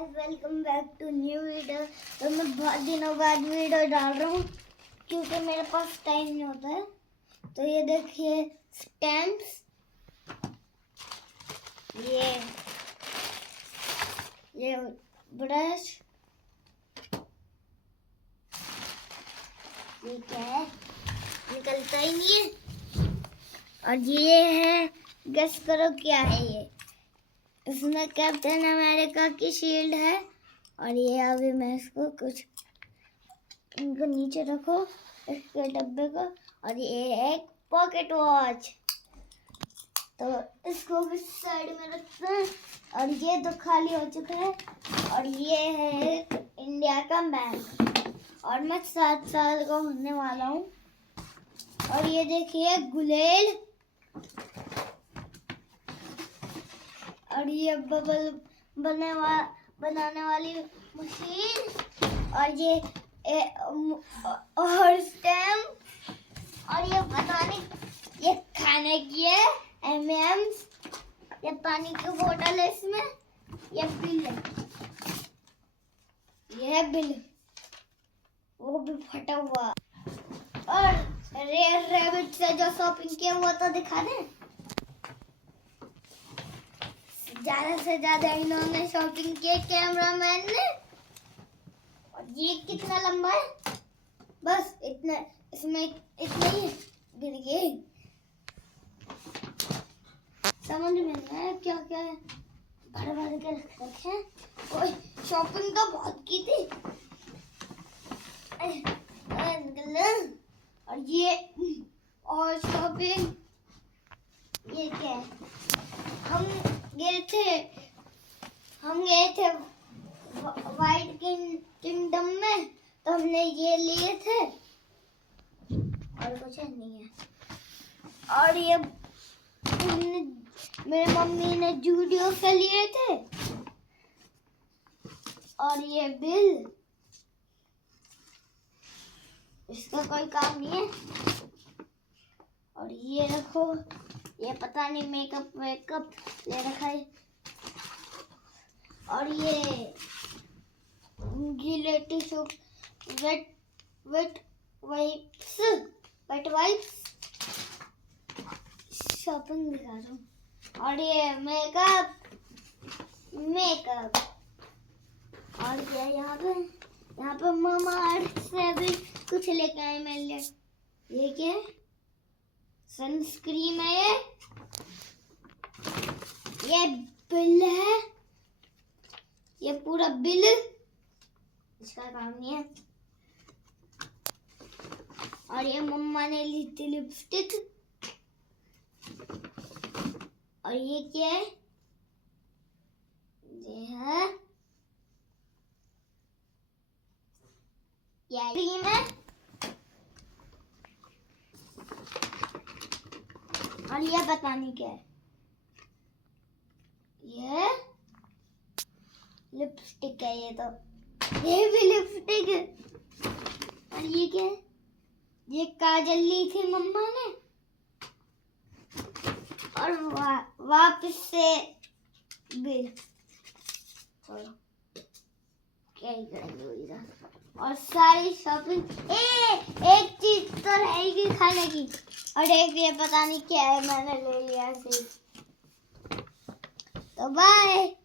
Guys, welcome back to new video. तो मैं बहुत दिनों बाद वीडियो डाल रहा हूँ क्योंकि मेरे पास टाइम नहीं होता है। तो ये देखिए स्टैम्प्स, ये ब्रश, ये क्या है निकलता ही नहीं है। और ये है, गेस करो क्या है ये। इसमें कैप्टन अमेरिका की शील्ड है। और ये अभी मैं इसको कुछ इनको नीचे रखो इसके डब्बे को। और ये एक पॉकेट वॉच, तो इसको भी साइड में रखते हैं। और ये तो खाली हो चुका है। और ये है एक इंडिया का मैप। और मैं 7 साल का होने वाला हूँ। और ये देखिए गुलेल, और ये बबल बनाने वाली मशीन, और ये और स्टैम्प, और ये पता नहीं ये खाने की है M&M's, ये पानी की बोतल है इसमें, ये बिल है, ये बिल वो भी फटा हुआ। और रेयर रैबिट से जो शॉपिंग किया हुआ था दिखा दें। ज्यादा से ज्यादा इन्होंने शॉपिंग किया कैमरामैन ने। और ये कितना लंबा है, बस इतना, इसमें इतना ही गिर गए। समझ में नहीं आया क्या क्या है, भर भर के रखे। ओए शॉपिंग तो बहुत की थी। और ये और शॉपिंग, ये क्या है, हम गए थे व्हाइट किंगडम में, तो हमने ये लिए थे और कुछ नहीं है। और ये मेरे मम्मी ने जूडियो से लिए थे। और ये बिल, इसका कोई काम नहीं है। और ये रखो, ये पता नहीं मेकअप ले रखा है। और ये गीले टिश्यू, वेट वाइप्स, शॉपिंग दिखा रहा हूँ। और ये मेकअप, और क्या यहाँ पे मामा अर्थ से भी कुछ लेके आए मेरे लिए। ये क्या है, सनस्क्रीन है ये बिल है, ये पूरा बिल, इसका काम नहीं है। और ये मम्मा ने ली थी लिपस्टिक। और ये क्या है, ये है क्रीम है। और ये पता नहीं क्या है, ये लिपस्टिक है। ये भी लिपस्टिक है। और ये क्या है, ये काजल ली थी मम्मा ने। और वापस से बिल, चलो क्या ही करेंगे इधर। और सारी शॉपिंग, एक चीज तो रहेगी खाने की। और एक ये पता नहीं क्या है, मैंने ले लिया सिर्फ। तो बाय।